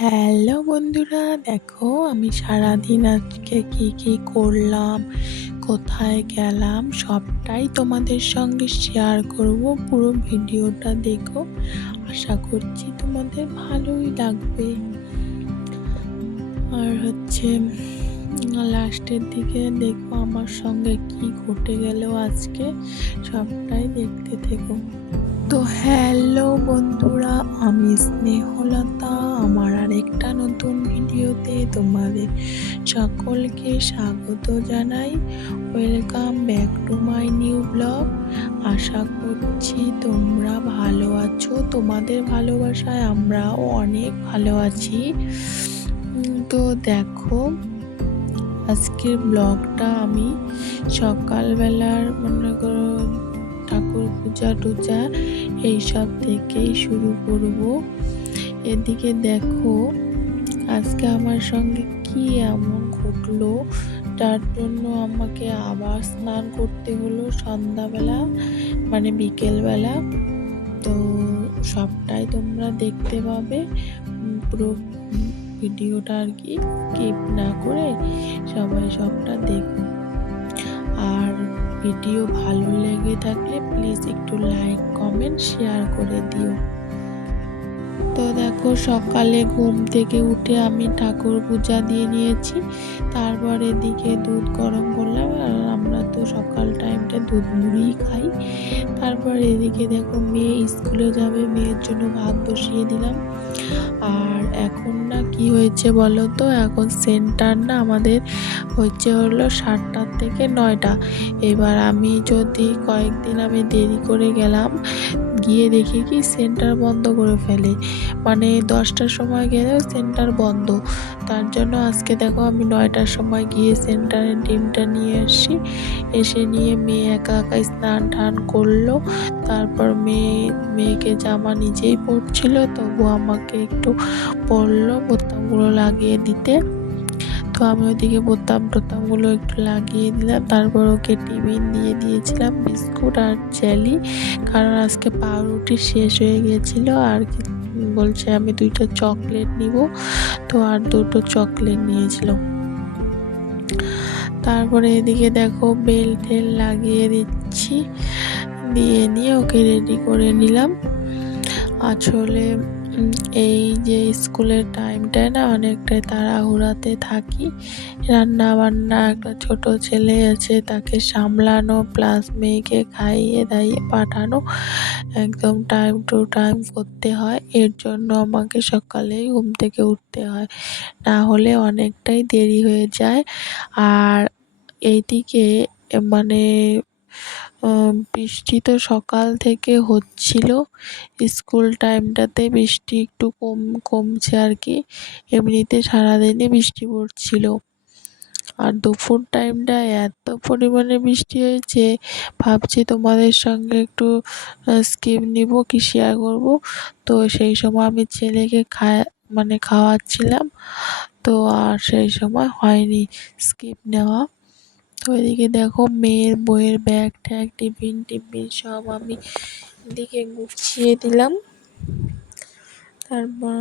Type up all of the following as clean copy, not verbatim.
Hello বন্ধুরা, দেখো আমি সারাদিন আজকে কি কি করলাম, কোথায় গেলাম সবটাই তোমাদের সঙ্গে শেয়ার করব। পুরো ভিডিওটা দেখো, আশা করছি তোমাদের ভালোই লাগবে। আর লাস্টের দিকে দেখো আমার সঙ্গে কি ঘটে গেল আজকে, সবটাই দেখতে থেকো। তো হ্যালো বন্ধুরা, আমি স্নেহলতা আমার আরেকটা নতুন ভিডিওতে তোমাদের সকলকে স্বাগত জানাই। Welcome back to my new blog. আশা করছি তোমরা ভালো আছো, তোমাদের ভালোবাসায় আমরাও অনেক ভালো আছি। তো দেখো আজকের ব্লগটা আমি সকালবেলার মনে করো ঠাকুর পূজা টুজা এইসব থেকেই শুরু করব। এদিকে দেখো আজকে আমার সঙ্গে কি এমন ঘটলো, তার জন্য আমাকে আবার স্নান করতে হলো সন্ধ্যাবেলা, মানে বিকেলবেলা। তো সবটাই তোমরা দেখতে পাবে, পুরো ভিডিওটা আর কি স্কিপ না করে সবাই সবটা দেখো। আর ভিডিও ভালো লেগে থাকলে প্লিজ একটু লাইক কমেন্ট শেয়ার করে দিও। তো দেখো সকালে ঘুম থেকে উঠে আমি ঠাকুর পূজা দিয়ে নিয়েছি, তারপর এদিকে দুধ গরম করলাম। আর আমরা তো সকাল টাইমটা দুধ মুড়িই খাই। তারপর এদিকে দেখো মেয়ে স্কুলে যাবে, মেয়ের জন্য ভাত বসিয়ে দিলাম। আর এখন না কি হয়েছে বলো তো, এখন সেন্টার না আমাদের হলো 7টার থেকে 9টা। এবার আমি যদি কয়েকদিন আমি দেরি করে গেলাম, গিয়ে দেখি কি সেন্টার বন্ধ করে ফেলে, মানে 10টার সময় গেলেও সেন্টার বন্ধ। তার জন্য আজকে দেখো আমি 9টার সময় গিয়ে সেন্টারে ডিমটা নিয়ে আসি। এসে নিয়ে মেয়ে একা একা স্নান টান করলো। তারপর মেয়েকে জামা নিজেই পরছিল, তবু আমাকে একটু বললো বোতামগুলো লাগিয়ে দিতে। তো আমি ওইদিকে বোতামগুলো একটু লাগিয়ে দিলাম। তারপর ওকে টিফিন দিয়ে দিয়েছিলাম বিস্কুট আর জেলি, কারণ আজকে পাউরুটি শেষ হয়ে গেছিলো। আর বলছে আমি 2টা চকলেট নিব, তো আর 2টো চকলেট নিয়েছিল। তারপরে এদিকে দেখো বেল টেল লাগিয়ে দিচ্ছি, দিয়ে নিয়ে ওকে রেডি করে নিলাম। আসলে এই যে স্কুলের টাইমটায় না অনেকটাই তাড়াহুড়াতে থাকি, রান্না বান্না, একটা ছোট ছেলে আছে তাকে সামলানো, প্লাস মেয়েকে খাইয়ে দাইয়ে পাঠানো, একদম টাইম টু টাইম করতে হয়। এর জন্য আমাকে সকালেই ঘুম থেকে উঠতে হয়, না হলে অনেকটাই দেরি হয়ে যায়। আর এইদিকে মানে বৃষ্টি তো সকাল থেকে হচ্ছিল, স্কুল টাইমটাতে বৃষ্টি একটু কমছে আর কি, এমনিতে সারাদিনই বৃষ্টি পড়ছিল। আর দুপুর টাইমটা এত পরিমাণে বৃষ্টি হয়েছে, ভাবছি তোমাদের সঙ্গে একটু স্কিপ নিব, কি শেয়ার করব। তো সেই সময় আমি ছেলেকে খাওয়াচ্ছিলাম, তো আর সেই সময় হয়নি স্কিপ নেওয়া। তো এদিকে দেখো মেয়ের বইয়ের ব্যাগ ট্যাগ টিফিন সব আমি এদিকে গুছিয়ে দিলাম। তারপর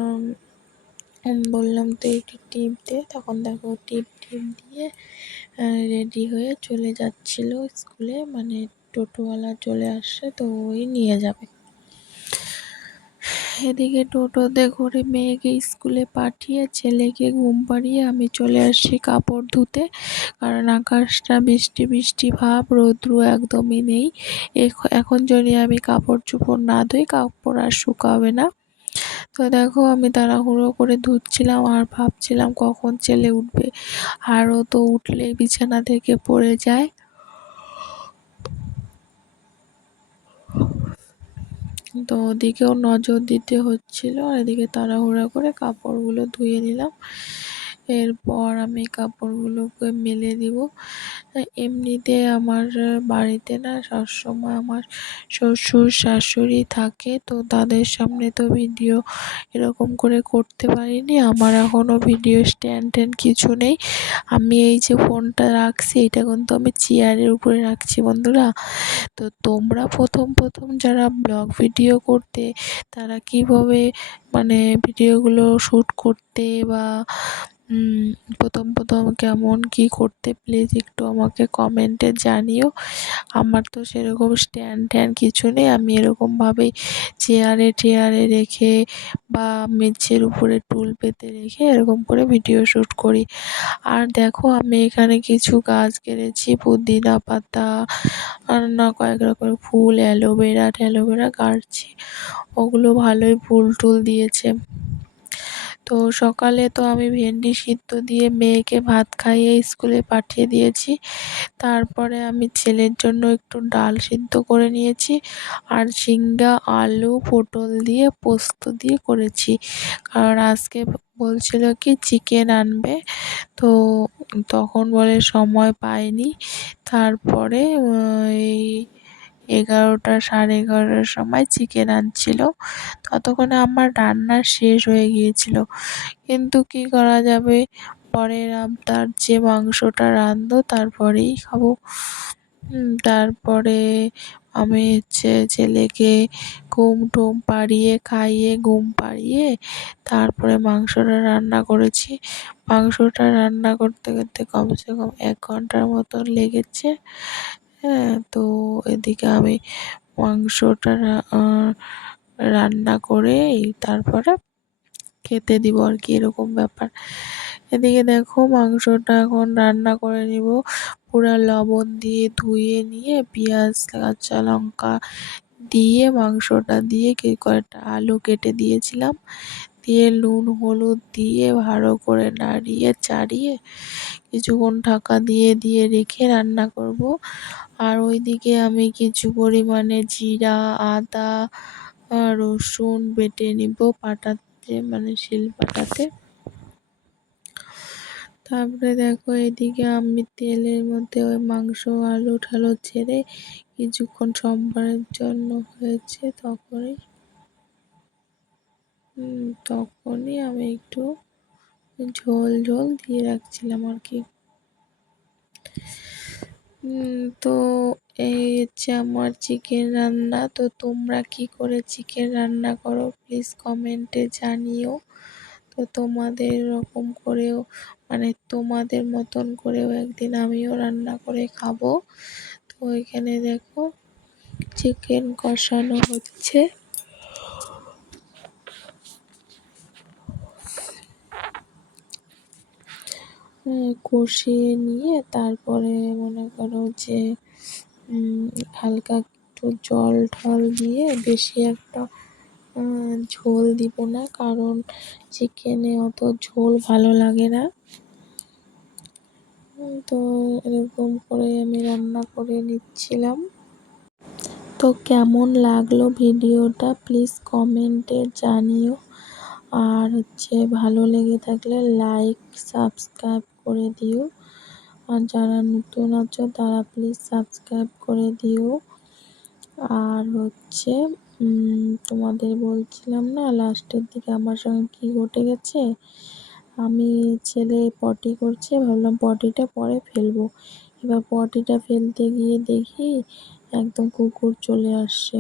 বললাম তো একটু টিপ দে, তখন দেখো টিপ দিয়ে রেডি হয়ে চলে যাচ্ছিল স্কুলে, মানে টোটোওয়ালা চলে আসছে, তো ওই নিয়ে যাবে। এদিকে টোটোতে করে মেয়েকে স্কুলে পাঠিয়ে ছেলেকে ঘুম পাড়িয়ে আমি চলে আসছি কাপড় ধুতে, কারণ আকাশটা বৃষ্টি বৃষ্টি ভাব, রৌদ্র একদমই নেই। এখন যদি আমি কাপড় চোপড় না ধুই, কাপড় আর শুকাবে না। তো দেখো আমি তাড়াহুড়ো করে ধুচ্ছিলাম আর ভাবছিলাম কখন ছেলে উঠবে, আর ও তো উঠলেই বিছানা থেকে পড়ে যায়। তো ওদিকেও নজর দিতে হচ্ছিল, আর এদিকে তাড়াহুড়া করে কাপড়গুলো ধুয়ে নিলাম। এরপর আমি কাপড়গুলোকে মেলে দিব। এমনিতে আমার বাড়িতে না সবসময় আমার শ্বশুর শাশুড়ি থাকে, তো তাদের সামনে তো ভিডিও এরকম করে করতে পারিনি। আমার এখনও ভিডিও স্ট্যান্ড ট্যান্ড কিছু নেই। আমি এই যে ফোনটা রাখছি এটা কিন্তু আমি চেয়ারের উপরে রাখছি বন্ধুরা। তো তোমরা প্রথম যারা ব্লগ ভিডিও করতে, তারা কিভাবে মানে ভিডিওগুলো শ্যুট করতে বা প্রথম কেমন কি করতে, প্লিজ একটু আমাকে কমেন্টে জানিও। আমার তো সেরকম স্ট্যান্ড ট্যান্ড কিছু নেই। আমি এরকমভাবেই চেয়ারে রেখে বা মেঝের উপরে টুল পেতে রেখে এরকম করে ভিডিও শ্যুট করি। আর দেখো আমি এখানে কিছু গাছ কেটেছি, পুদিনা পাতা আর না কয়েক রকমের ফুল, অ্যালোভেরা গাড়ছি। ওগুলো ভালোই ফুল টুল দিয়েছে। তো সকালে তো আমি ভেন্ডি সিদ্ধ দিয়ে মেয়েকে ভাত খাইয়ে স্কুলে পাঠিয়ে দিয়েছি। তারপরে আমি ছেলের জন্য একটু ডাল সিদ্ধ করে নিয়েছি আর ঝিঙ্গা, আলু, পটল দিয়ে পোস্ত দিয়ে করেছি। কারণ আজকে বলছিল কি চিকেন আনবে, তো তখন বলে সময় পায়নি। তারপরে এই 11টা, সাড়ে 11টার সময় চিকেন আনছিল। ততক্ষণে আমার রান্না শেষ হয়ে গিয়েছিল, কিন্তু কি করা যাবে, পরের আবদার যে মাংসটা রাঁধো তারপরেই খাবো। তারপরে আমি ছেলেকে ঘুম টুম পাড়িয়ে খাইয়ে ঘুম পাড়িয়ে তারপরে মাংসটা রান্না করেছি। মাংসটা রান্না করতে কমসে কম 1 ঘন্টার মতো লেগেছে। হ্যাঁ, তো এদিকে আমি মাংসটা রান্না করে তারপরে খেতে দিব আর কি, এরকম ব্যাপার। এদিকে দেখো মাংসটা এখন রান্না করে নিব। পুরা লবণ দিয়ে ধুয়ে নিয়ে পেঁয়াজ, কাঁচা লঙ্কা দিয়ে মাংসটা দিয়ে কয়েকটা আলু কেটে দিয়েছিলাম, দিয়ে নুন হলুদ দিয়ে ভালো করে নাড়িয়ে চাড়িয়ে কিছুক্ষণ ঢাকা দিয়ে রেখে রান্না করব। আর ওইদিকে আমি কিছু পরিমাণে জিরা, আদা, রসুন বেটে নিব পাটাতে, মানে শিলপাটাতে। তারপরে দেখো এদিকে আমি তেলের মধ্যে ওই মাংস আলু ঠালু ছেড়ে কিছুক্ষণ সম্বারের জন্য হয়েছে, তখনই আমি একটু ঝোল দিয়ে রাখছিলাম আর কি। তো এই হচ্ছে আমার চিকেন রান্না। তো তোমরা কি করে চিকেন রান্না করো প্লিজ কমেন্টে জানিও। তো তোমাদের এরকম করেও, মানে তোমাদের মতন করেও একদিন আমিও রান্না করে খাবো। তো এখানে দেখো চিকেন কষানো হচ্ছে। কষিয়ে নিয়ে তারপরে মনে করো যে হালকা একটু জল ঢল দিয়ে, বেশি একটা ঝোল দিব না, কারণ চিকেনে অত ঝোল ভালো লাগে না। তো এরকম করে আমি রান্না করে নিচ্ছিলাম। তো কেমন লাগলো ভিডিওটা প্লিজ কমেন্টে জানিও। আর ভালো লেগে থাকলে লাইক সাবস্ক্রাইব করে দিও। আর যারা নতুন আছো তারা প্লিজ সাবস্ক্রাইব করে দিও। আর তোমাদের বলছিলাম না লাস্টের দিকে আমার সঙ্গে কি ঘটে গেছে। আমি ছেলে পটি করছে, ভাবলাম পটিটা পরে ফেলবো। এবার পটিটা ফেলতে গিয়ে দেখি একদম কুকুর চলে আসছে।